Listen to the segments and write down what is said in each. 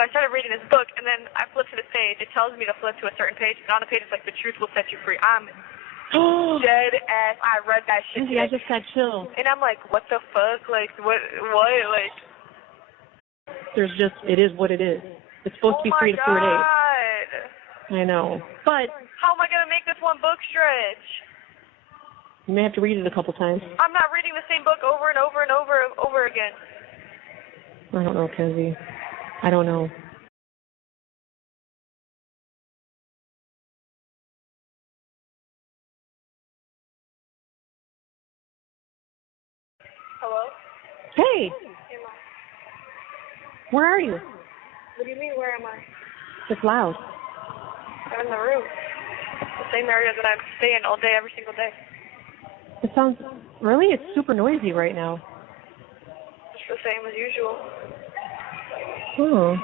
So I started reading this book, and then I flipped to this page. It tells me to flip to a certain page, and on the page it's like, the truth will set you free. I'm dead ass. I read that shit. I just got chills. And I'm like, what the fuck? Like, what? Like, it is what it is. It's supposed to be 3 to 4 days. I know. But how am I going to make this one book stretch? You may have to read it a couple times. I'm not reading the same book over and over and over again. I don't know, Kenzie. I don't know. Hello? Hey! Where are you? What do you mean, where am I? It's loud. I'm in the room. The same area that I'm staying all day, every single day. It sounds, really? It's super noisy right now. It's the same as usual. Oh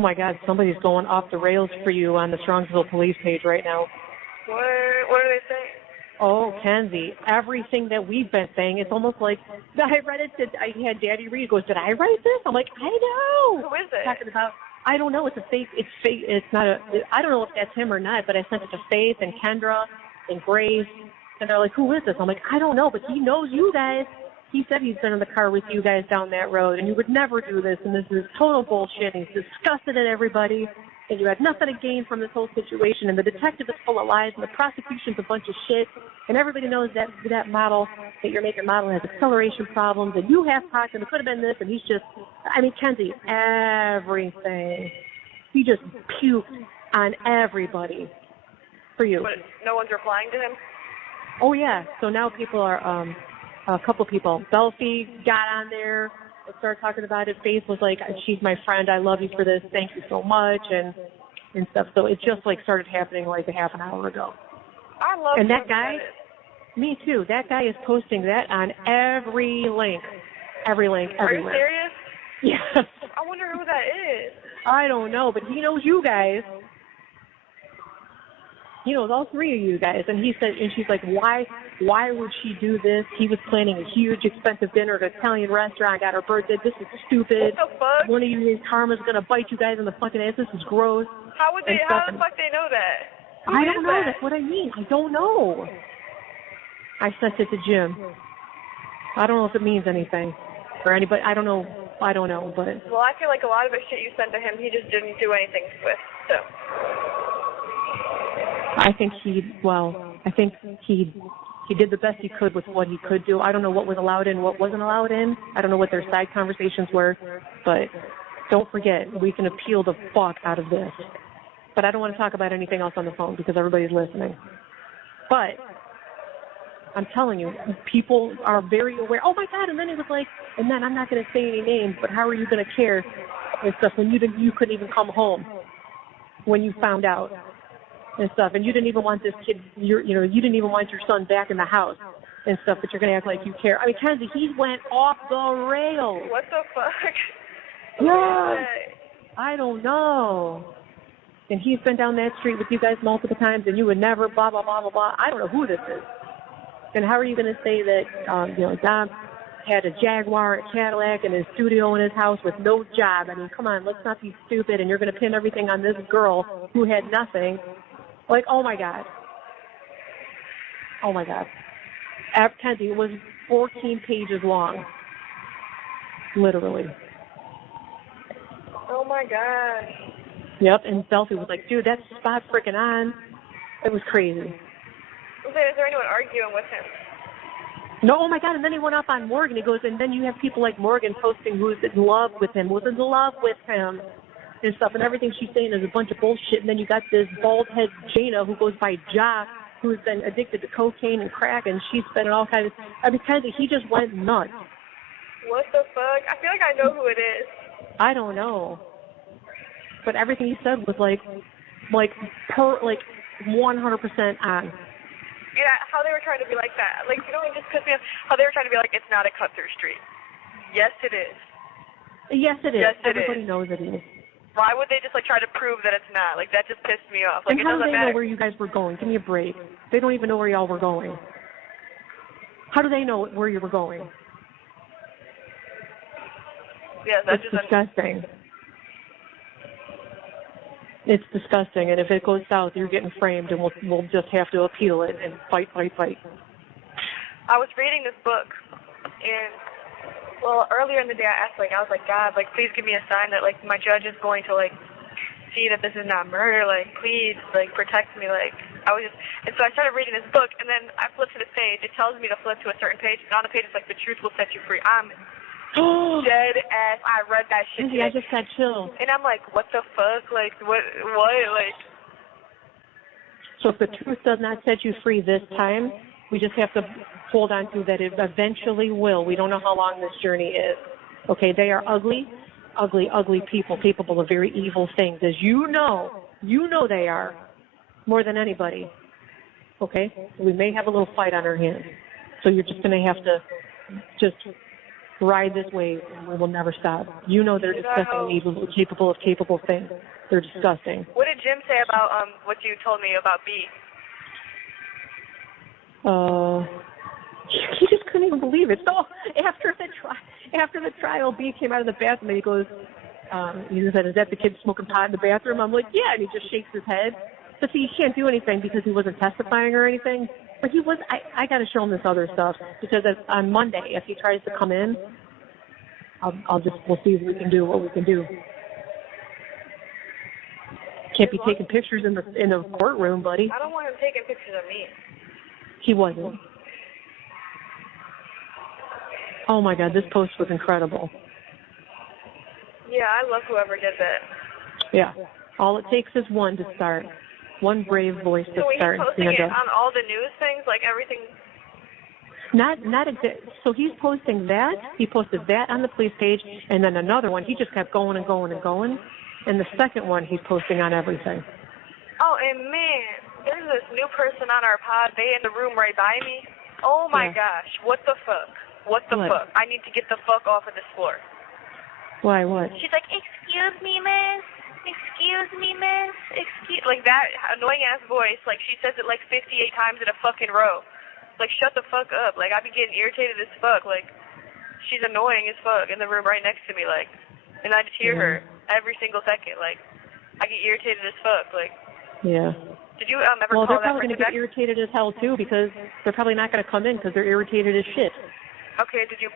my God, somebody's going off the rails for you on the Strongsville police page right now. What are they saying? Oh, Kenzie, everything that we've been saying, it's almost like, I read it, I had Daddy read, goes, did I write this? I'm like, I know. Who is it? Talking about, I don't know, it's fake, it's not I don't know if that's him or not, but I sent it to Faith and Kendra and Grace, and they're like, who is this? I'm like, I don't know, but he knows you guys. He said he's been in the car with you guys down that road, and you would never do this, and this is total bullshit, and he's disgusted at everybody, and you had nothing to gain from this whole situation, and the detective is full of lies, and the prosecution's a bunch of shit, and everybody knows that model, that you're making model has acceleration problems, and you have talked, and it could have been this, and he's just, I mean, Kenzie, everything. He just puked on everybody for you. But no one's replying to him? Oh, yeah. So now people are, a couple people. Belfie got on there and started talking about it. Faith was like, she's my friend. I love you for this. Thank you so much. And stuff. So it just like started happening like a half an hour ago. I love and that guy, me too. That guy is posting that on every link. Everywhere. Are you serious? Yes. I wonder who that is. I don't know, but he knows you guys. He knows all three of you guys, and he said, and she's like, why would she do this? He was planning a huge, expensive dinner at an Italian restaurant, got her birthday. This is stupid. What the fuck? One of you guys, karma's gonna bite you guys in the fucking ass. This is gross. How the fuck they know that? I don't know. That's what I mean. I don't know. I sent it to Jim. I don't know if it means anything for anybody. I don't know. But well, I feel like a lot of the shit you sent to him, he just didn't do anything with. So. I think he did the best he could with what he could do. I don't know what was allowed in, what wasn't allowed in. I don't know what their side conversations were, but don't forget, we can appeal the fuck out of this. But I don't want to talk about anything else on the phone because everybody's listening. But I'm telling you, people are very aware. Oh my God! And then he was like, and then I'm not going to say any names, but how are you going to care and stuff when you couldn't even come home when you found out? And stuff, and you didn't even want this kid, you didn't even want your son back in the house and stuff, but you're going to act like you care. I mean, Kenzie, he went off the rails. What the fuck? Yeah. I don't know. And he's been down that street with you guys multiple times, and you would never, blah, blah, blah, blah, blah. I don't know who this is. And how are you going to say that, Dom had a Jaguar, a Cadillac, and his studio in his house with no job? I mean, come on, let's not be stupid, and you're going to pin everything on this girl who had nothing. Like, oh my God. Kenzie, it was 14 pages long. Literally. Oh my God. Yep, and Belfie was like, dude, that's spot freaking on. It was crazy. Is there anyone arguing with him? No, oh my God, and then he went up on Morgan. He goes, and then you have people like Morgan posting who's in love with him, and stuff, and everything she's saying is a bunch of bullshit. And then you got this bald head Jana who goes by Ja, who's been addicted to cocaine and crack, and she's spending all kinds of. I mean, Kenzie, he just went nuts. What the fuck? I feel like I know who it is. I don't know, but everything he said was like 100% on. Yeah, how they were trying to be like that. Like, it just pissed me off. How they were trying to be like, it's not a cut-through street. Yes, it is. Yes, it is. Yes, Everybody knows it is. Why would they just try to prove that it's not? Like, that just pissed me off. Like, and how do they know where you guys were going? Give me a break. They don't even know where y'all were going. How do they know where you were going? Yeah, that's disgusting. It's disgusting, and if it goes south, you're getting framed, and we'll just have to appeal it and fight. I was reading this book, and well, earlier in the day, I was like, God, like, please give me a sign that like my judge is going to like see that this is not murder, like, please, like, protect me, like. And so I started reading this book, and then I flipped to this page. It tells me to flip to a certain page, and on the page it's like, the truth will set you free. I'm dead ass. I read that shit today. I just got chills. And I'm like, what the fuck? Like, what? Like. So if the truth does not set you free this time, we just have to hold on to that it eventually will. We don't know how long this journey is. Okay, they are ugly people, capable of very evil things, as you know they are, more than anybody. Okay? We may have a little fight on our hands. So you're just going to have to just ride this wave, and we will never stop. You know they're disgusting and evil, capable things. They're disgusting. What did Jim say about what you told me about B? He just couldn't even believe it. So after the trial, B came out of the bathroom and he goes, he said, "Is that the kid smoking pot in the bathroom?" I'm like, "Yeah," and he just shakes his head. But see, he can't do anything because he wasn't testifying or anything. But he was. I got to show him this other stuff because on Monday, if he tries to come in, we'll see what we can do. Can't be taking pictures in the courtroom, buddy. I don't want him taking pictures of me. He wasn't. Oh my God, this post was incredible. Yeah, I love whoever did that. Yeah. All it takes is one to start. One brave voice to start. So he's posting it on all the news things, like everything? Not exactly. So he's posting that. He posted that on the police page, and then another one. He just kept going and going and going. And the second one he's posting on everything. Oh, and man, there's this new person on our pod. They in the room right by me. Oh my gosh, what the fuck? What the fuck? I need to get the fuck off of this floor. Why, what? She's like, excuse me, miss. Like that annoying-ass voice. Like, she says it like 58 times in a fucking row. Like, shut the fuck up. Like, I be getting irritated as fuck. Like, she's annoying as fuck in the room right next to me. Like, and I just hear her every single second. Like, I get irritated as fuck. Like. Yeah. Did you ever call that person back? Well, they're probably going to get irritated as hell, too, because they're probably not going to come in because they're irritated as shit. Okay, did you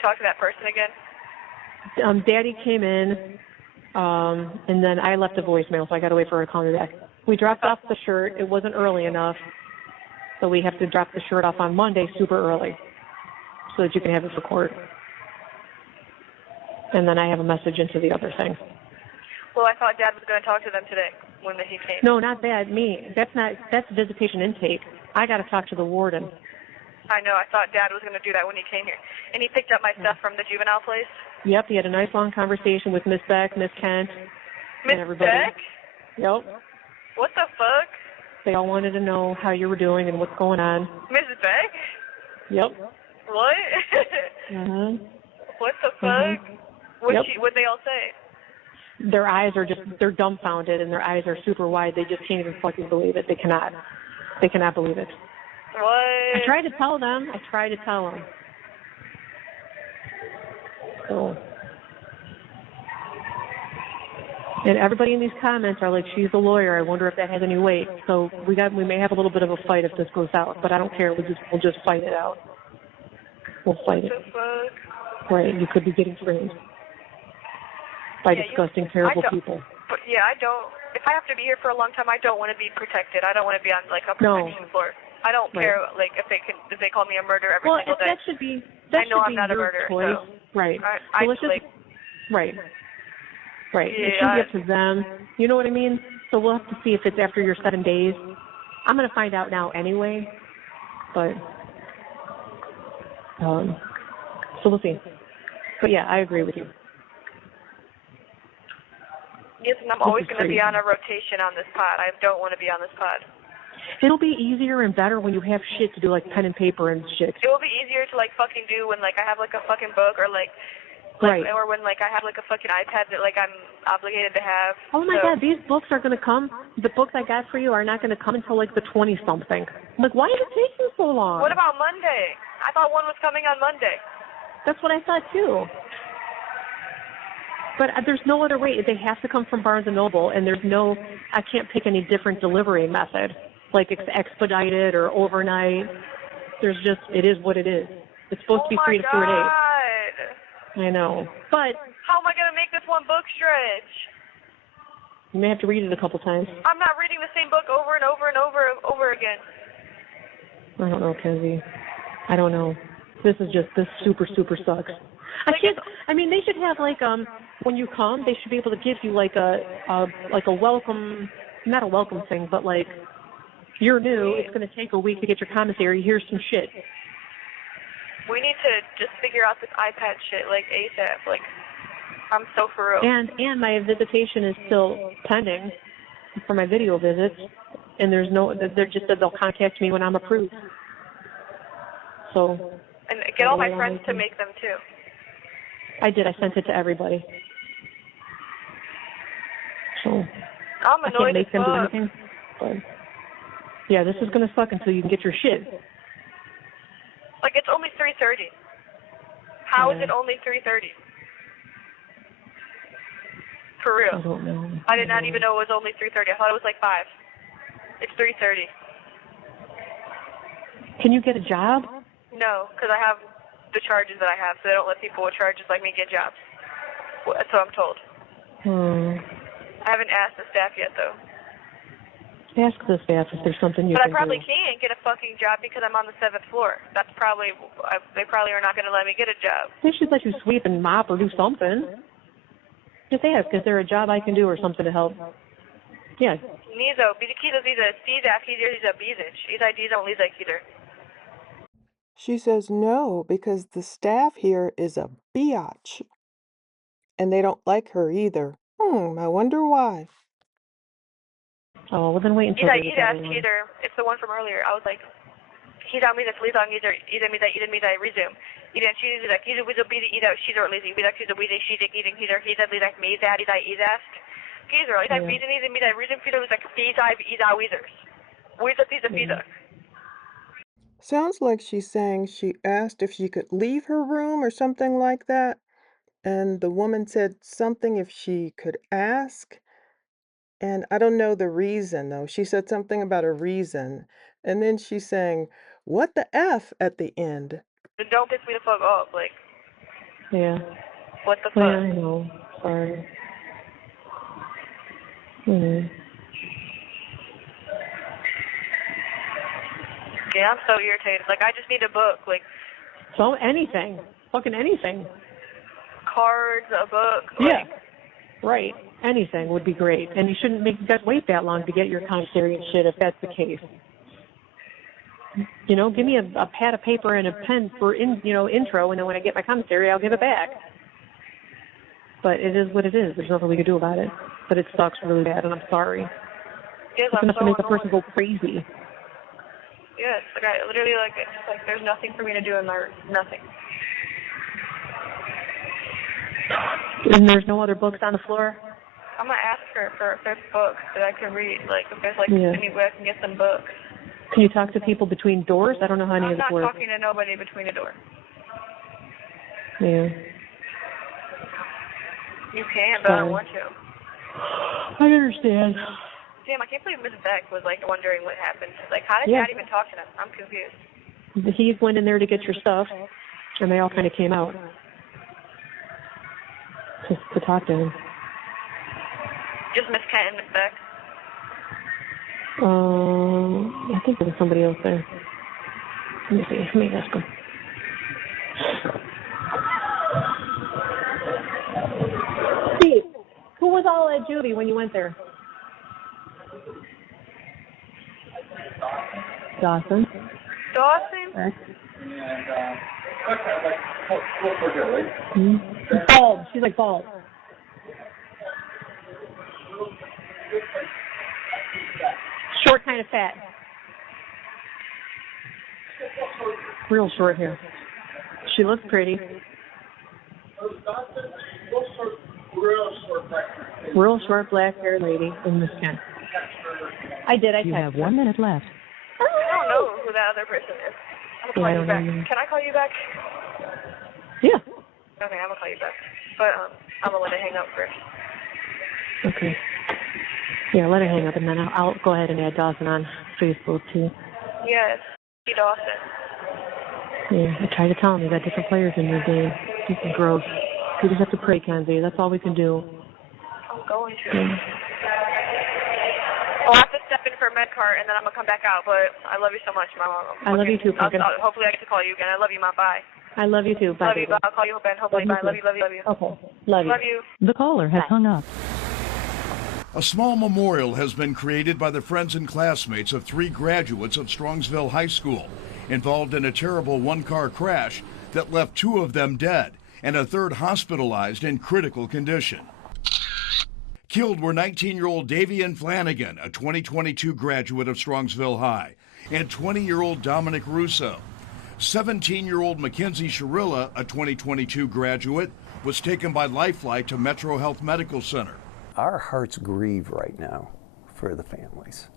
talk to that person again? Daddy came in, and then I left a voicemail, so I got to wait for her to call me back. We dropped off the shirt. It wasn't early enough, so we have to drop the shirt off on Monday super early so that you can have it for court. And then I have a message into the other thing. Well, I thought Dad was going to talk to them today when he came. No, not that. Me. That's visitation intake. I got to talk to the warden. I know. I thought Dad was going to do that when he came here. And he picked up my stuff from the juvenile place? Yep. He had a nice long conversation with Miss Beck, Miss Kent, and everybody. Miss Beck? Yep. What the fuck? They all wanted to know how you were doing and what's going on. Mrs. Beck? Yep. What? What the fuck? What'd they all say? Their eyes are they're dumbfounded, and their eyes are super wide. They just can't even fucking believe it. They cannot believe it. What? I tried to tell them. So, and everybody in these comments are like, she's a lawyer. I wonder if that has any weight. So we may have a little bit of a fight if this goes out, but I don't care. We'll just fight it out. We'll fight it. What the fuck? Right. You could be getting framed by disgusting, terrible people. But yeah, I don't. If I have to be here for a long time, I don't want to be protected. I don't want to be on like a protection floor. I don't care like if they call me a murderer every single day. Well, that should be I'm not a murderer. Choice. So right. Right. Right. Yeah, it should be up to them. You know what I mean? So we'll have to see if it's after your 7 days. I'm going to find out now anyway. But so we'll see. But yeah, I agree with you. Yes, and I'm always going to be on a rotation on this pod. I don't want to be on this pod. It'll be easier and better when you have shit to do, like pen and paper and shit. It will be easier to like fucking do when like I have like a fucking book or like right. Or when like I have like a fucking iPad that like I'm obligated to have. Oh my God, these books are going to come. The books I got for you are not going to come until like the 20-something. I'm like, why is it taking so long? What about Monday? I thought one was coming on Monday. That's what I thought too. But there's no other way. They have to come from Barnes & Noble, and I can't pick any different delivery method, like expedited or overnight. It is what it is. It's supposed to be 3 to 4 days. I know. But how am I going to make this one book stretch? You may have to read it a couple times. I'm not reading the same book over and over and over again. I don't know, Kenzie. I don't know. This super sucks. They should have when you come, they should be able to give you like a welcome, not a welcome thing, but like, you're new, it's going to take a week to get your commissary, here's some shit. We need to just figure out this iPad shit, like, ASAP. Like, I'm so for real. And my visitation is still pending for my video visits, and they're just said they'll contact me when I'm approved. So. And get all my friends to make them, too. I did. I sent it to everybody. So. I'm annoyed I can't make them do anything. But yeah, this is going to suck until you can get your shit. Like, it's only 3:30. How is it only 3:30? For real. I don't know. I did not even know it was only 3:30. I thought it was like 5. It's 3:30. Can you get a job? No, because I have the charges that I have, so they don't let people with charges like me get jobs. That's what I'm told. I haven't asked the staff yet, though. Ask the staff if there's something you But can do. I probably can't get a fucking job because I'm on the 7th floor. They probably are not going to let me get a job. They should let you sweep and mop or do something. Just ask, is there a job I can do or something to help? Yeah. Nizo, bizikizo ziza, stizaf, hizer, bizich. Izai liza kider. She says no because the staff here is a biatch. And they don't like her either. I wonder why. Oh, well then wait until it's the one from earlier. I was like, Hidam Liza Lizang either Mida resume. Idan she is like Hizu Wizu Bida Ida she's or lazy Bida she's a Wida she eating Hider Hiza Liza Meza Ida Izast. Gizer, Ida Bida Nida Mida resume Fida was like Fiza Ida Withers. Wiza Fiza Fiza. Sounds like she's saying she asked if she could leave her room or something like that. And the woman said something if she could ask. And I don't know the reason, though. She said something about a reason. And then she's saying, what the F at the end? Don't piss me the fuck off, like. Yeah. What the fuck? Yeah, I know. Sorry. Yeah, I'm so irritated. Like, I just need a book, like. So anything. Fucking anything. Cards, a book. Yeah. Right. Anything would be great. And you shouldn't make you guys wait that long to get your commissary and shit if that's the case. You know, give me a pad of paper and a pen for intro, and then when I get my commissary, I'll give it back. But it is what it is. There's nothing we can do about it. But it sucks really bad, and I'm sorry. Yes, it's enough to make a person go crazy. Yes, like I literally it's like there's nothing for me to do in my nothing. And there's no other books on the floor? I'm going to ask her for if there's books that I can read. Like, if there's, any way I can get some books. Can you talk to people between doors? I don't know how any of this works. I'm not talking to nobody between the door. Yeah. You can, but I don't want to. I understand. Damn, I can't believe Mrs. Beck was, wondering what happened. Like, how did Dad even talk to them? I'm confused. He went in there to get your stuff, and they all kind of came out. Just to talk to him. Just Miss Kent and Miss Beck? I think there was somebody else there. Let me see. Let me ask him. Steve, who was all at Judy when you went there? Dawson. Dawson? Bald. She's like bald. Short, kind of fat. Real short hair. She looks pretty. Real short black hair lady in Miss Kent. I texted You have 1 minute left. I don't know who that other person is. I'm going to call you back. Can I call you back? Yeah. Okay, I'm going to call you back. But, I'm gonna let it hang up first. Okay. Yeah, let her hang up, and then I'll go ahead and add Dawson on Facebook too. Yes, Dawson. Yeah, I tried to tell him you got different players in your game. Different growth. We just have to pray, Kenzie. That's all we can do. I'm going to. Yeah. I'll have to step in for a med cart, and then I'm gonna come back out. But I love you so much, Mom. I love you too, Pumpkin. Hopefully I get to call you again. I love you, Mom. Bye. I love you too. Bye. Love you. Bye. I'll call you again. Hopefully. Bye. Love you. Love you. Love you. Okay. Love you. Love you. The caller has hung up. A small memorial has been created by the friends and classmates of 3 graduates of Strongsville High School involved in a terrible one-car crash that left 2 of them dead and a 3rd hospitalized in critical condition. Killed were 19-year-old Davian Flanagan, a 2022 graduate of Strongsville High, and 20-year-old Dominic Russo. 17-year-old Mackenzie Shirilla, a 2022 graduate, was taken by Lifeline to Metro Health Medical Center. Our hearts grieve right now for the families.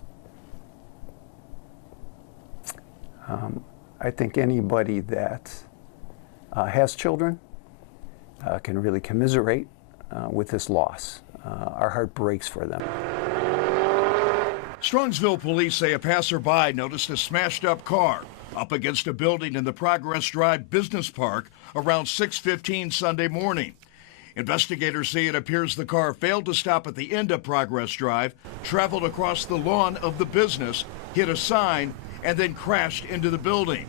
I think anybody that has children can really commiserate with this loss. Our heart breaks for them. Strongsville police say a passerby noticed a smashed-up car up against a building in the Progress Drive Business Park around 6:15 Sunday morning. Investigators say it appears the car failed to stop at the end of Progress Drive, traveled across the lawn of the business, hit a sign, and then crashed into the building.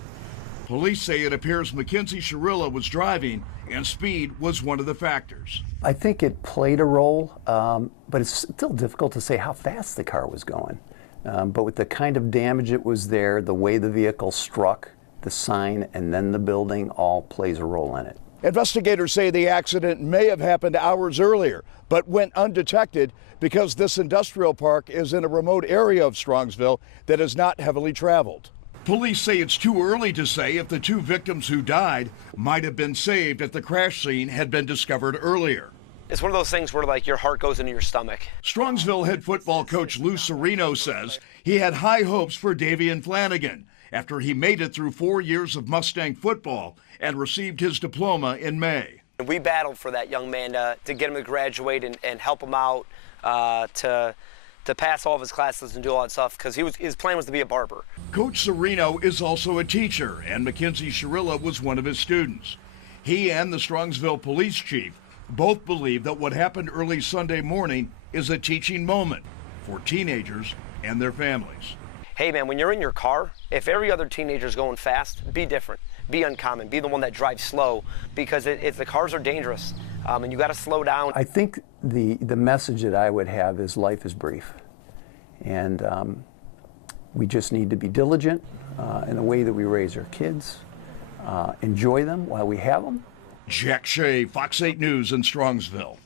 Police say it appears Mackenzie Shirilla was driving and speed was one of the factors. I think it played a role, but it's still difficult to say how fast the car was going. But with the kind of damage it was there, the way the vehicle struck, the sign, and then the building all plays a role in it. Investigators say the accident may have happened hours earlier, but went undetected because this industrial park is in a remote area of Strongsville that is not heavily traveled. Police say it's too early to say if the 2 victims who died might have been saved if the crash scene had been discovered earlier. It's one of those things where like your heart goes into your stomach. Strongsville head football coach Lou Serino says he had high hopes for Davian Flanagan after he made it through 4 years of Mustang football and received his diploma in May. We battled for that young man to get him to graduate and help him out to pass all of his classes and do all that stuff because his plan was to be a barber. Coach Serino is also a teacher, and Mackenzie Shirilla was one of his students. He and the Strongsville police chief both believe that what happened early Sunday morning is a teaching moment for teenagers and their families. Hey man, when you're in your car, if every other teenager's going fast, be different, be uncommon, be the one that drives slow because the cars are dangerous and you got to slow down. I think the message that I would have is life is brief, and we just need to be diligent in the way that we raise our kids, enjoy them while we have them. Jack Shea, Fox 8 News in Strongsville.